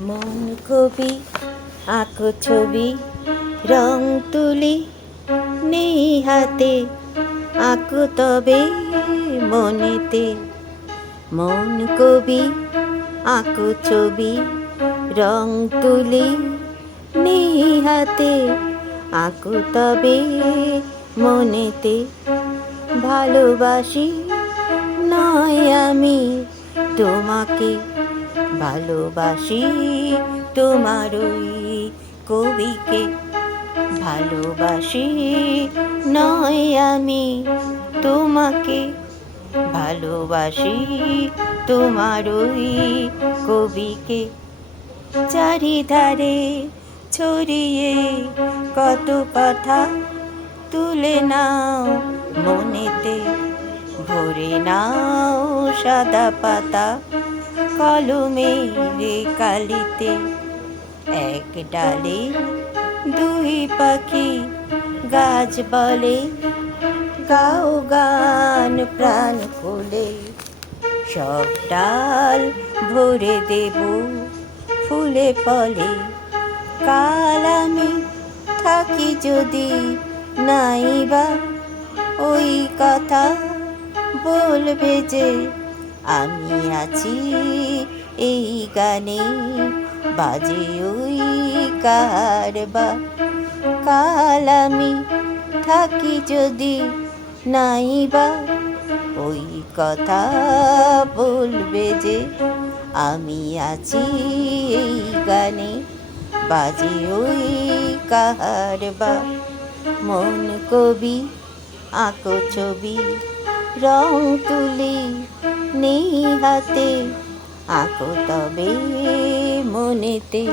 মন কবি আঁকো ছবি রং তুলি নেই হাতে আঁকো তবে মনেতে। মন কবি আঁকো ছবি রং তুলি নেই হাতে আঁকো তবে মনেতে। ভালোবাসি নয় আমি তোমাকে, ভালোবাসি তোমার ওই কবিকে। ভালোবাসি নয় আমি তোমাকে, ভালোবাসি তোমার ওই কবিকে। চারিধারে ছড়িয়ে কত কথা তুলে নাও মনেতে, ভরে নাও সাদা পাতা কলমের কালিতে। এক ডালে দুই পাখি গাছ বলে, গাও গান প্রাণ খুলে। সব ডাল ভরে দেব ফুলে ফলে, কাল আমি থাকি যদি নাইবা ওই কথা বলবে যে আমি আছি এই গানে, বাজে ওই কারবা। কাল আমি থাকি যদি নাইবা ওই কথা বলবে যে আমি আছি এই গানে, বাজে ওই কারবা। মন কবি আঁকো ছবি রং তুলি নেই হাতে আঁকো তবে মনেতে।